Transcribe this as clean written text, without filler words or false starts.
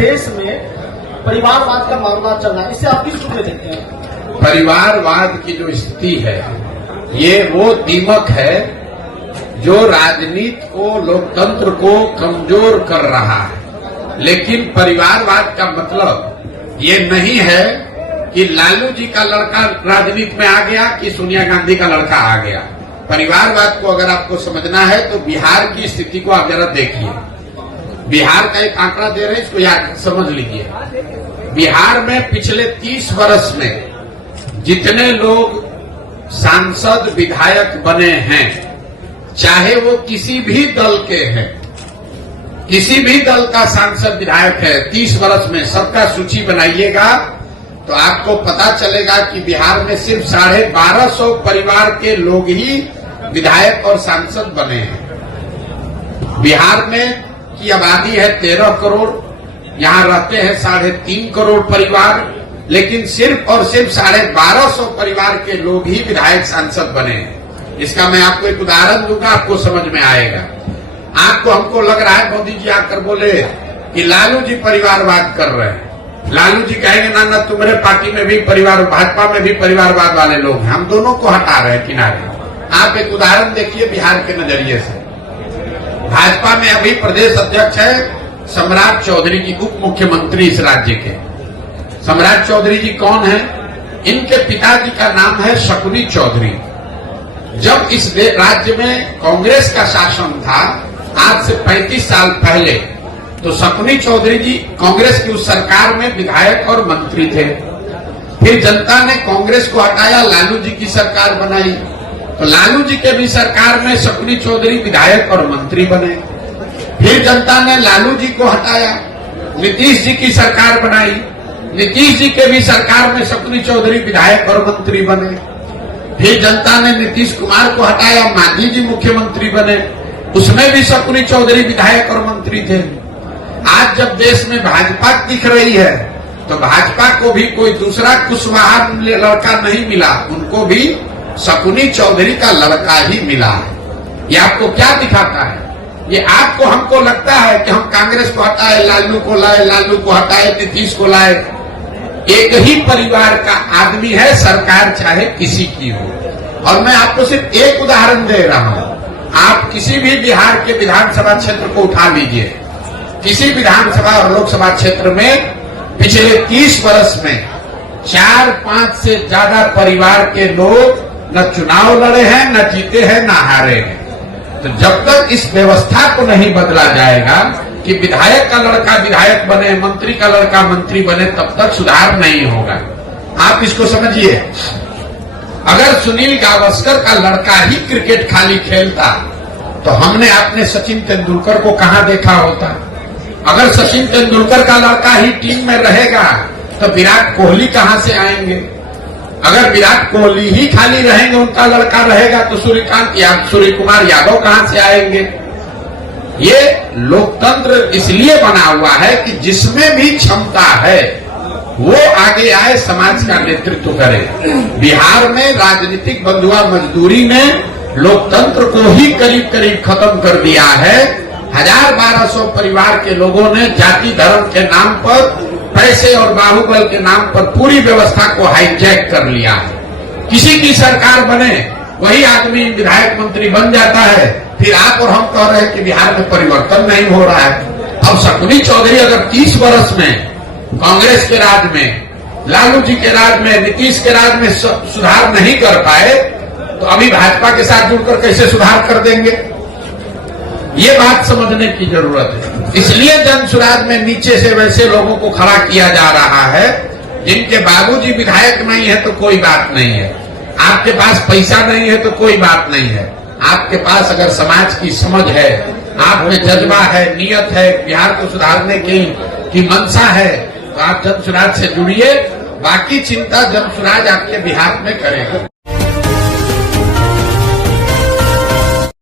देश में परिवारवाद का मामला चल रहा है, इसे आप किस रूप में देखते हैं? परिवारवाद की जो स्थिति है ये वो दीमक है जो राजनीति को, लोकतंत्र को कमजोर कर रहा है। लेकिन परिवारवाद का मतलब ये नहीं है कि लालू जी का लड़का राजनीति में आ गया कि सोनिया गांधी का लड़का आ गया। परिवारवाद को अगर आपको समझना है तो बिहार की स्थिति को आप जरा देखिए। बिहार का एक आंकड़ा दे रहे हैं, इसको याद समझ लीजिए। बिहार में पिछले 30 वर्ष में जितने लोग सांसद विधायक बने हैं, चाहे वो किसी भी दल के हैं, किसी भी दल का सांसद विधायक है 30 वर्ष में, सबका सूची बनाइएगा तो आपको पता चलेगा कि बिहार में सिर्फ 1250 परिवार के लोग ही विधायक और सांसद बने हैं। बिहार में की आबादी है 13 करोड़, यहाँ रहते हैं 3.5 करोड़ परिवार, लेकिन सिर्फ और सिर्फ 1250 परिवार के लोग ही विधायक सांसद बने हैं। इसका मैं आपको एक उदाहरण दूंगा, आपको समझ में आएगा। आपको हमको लग रहा है मोदी जी आकर बोले कि लालू जी परिवारवाद कर रहे हैं। लालू जी कहेंगे ना ना तुम्हारे पार्टी में भी परिवार, भाजपा में भी परिवारवाद वाले लोग हैं, हम दोनों को हटा रहे हैं किनारे। आप एक उदाहरण देखिए बिहार के नजरिए से। भाजपा में अभी प्रदेश अध्यक्ष है सम्राट चौधरी जी, उप मुख्यमंत्री इस राज्य के। सम्राट चौधरी जी कौन है? इनके पिताजी का नाम है शकुनी चौधरी। जब इस राज्य में कांग्रेस का शासन था आज से 35 साल पहले, तो शकुनी चौधरी जी कांग्रेस की उस सरकार में विधायक और मंत्री थे। फिर जनता ने कांग्रेस को हटाया, लालू जी की सरकार बनाई, तो लालू जी के भी सरकार में शकुनी चौधरी विधायक और मंत्री बने। फिर जनता ने लालू जी को हटाया, नीतीश जी की सरकार बनाई, नीतीश जी के भी सरकार में शकुनी चौधरी विधायक और मंत्री बने। फिर जनता ने नीतीश कुमार को हटाया, मांझी जी मुख्यमंत्री बने, उसमें भी शकुनी चौधरी विधायक और मंत्री थे। आज जब देश में भाजपा दिख रही है तो भाजपा को भी कोई दूसरा कुशवाहा लड़का नहीं मिला, उनको भी शकुनी चौधरी का लड़का ही मिला है। ये आपको क्या दिखाता है? ये आपको हमको लगता है कि हम कांग्रेस को हटाए, लालू को लाए, लालू को हटाए, नीतीश को लाए। एक ही परिवार का आदमी है, सरकार चाहे किसी की हो। और मैं आपको सिर्फ एक उदाहरण दे रहा हूं। आप किसी भी बिहार के विधानसभा क्षेत्र को उठा लीजिए, किसी विधानसभा और लोकसभा क्षेत्र में पिछले 30 वर्ष में 4-5 से ज्यादा परिवार के लोग न चुनाव लड़े हैं, न जीते हैं, न हारे हैं। तो जब तक इस व्यवस्था को नहीं बदला जाएगा कि विधायक का लड़का विधायक बने, मंत्री का लड़का मंत्री बने, तब तक सुधार नहीं होगा। आप इसको समझिए। अगर सुनील गावस्कर का लड़का ही क्रिकेट खाली खेलता तो हमने अपने सचिन तेंदुलकर को कहां देखा होता? अगर सचिन तेंदुलकर का लड़का ही टीम में रहेगा तो विराट कोहली कहां से आएंगे? अगर विराट कोहली ही खाली रहेंगे, उनका लड़का रहेगा, तो सूर्य कुमार यादव कहां से आएंगे? ये लोकतंत्र इसलिए बना हुआ है कि जिसमें भी क्षमता है वो आगे आए, समाज का नेतृत्व करे। बिहार में राजनीतिक बंधुआ मजदूरी ने लोकतंत्र को ही करीब करीब खत्म कर दिया है। 1250 परिवार के लोगों ने जाति धर्म के नाम पर, पैसे और बाहुबल के नाम पर पूरी व्यवस्था को हाईजैक कर लिया है। किसी की सरकार बने वही आदमी विधायक मंत्री बन जाता है। फिर आप और हम कह रहे हैं कि बिहार में परिवर्तन नहीं हो रहा है। अब शकुनी चौधरी अगर 30 वर्ष में कांग्रेस के राज में, लालू जी के राज में, नीतीश के राज में सुधार नहीं कर पाए, तो अभी भाजपा के साथ जुड़कर कैसे सुधार कर देंगे? ये बात समझने की जरूरत है। इसलिए जन सुराज में नीचे से वैसे लोगों को खड़ा किया जा रहा है जिनके बाबूजी विधायक नहीं है तो कोई बात नहीं है, आपके पास पैसा नहीं है तो कोई बात नहीं है, आपके पास अगर समाज की समझ है, आप में जज्बा है, नियत है, बिहार को सुधारने की मंशा है, तो आप जन सुराज से जुड़िए। बाकी चिंता जन सुराज आपके बिहार में करेगा।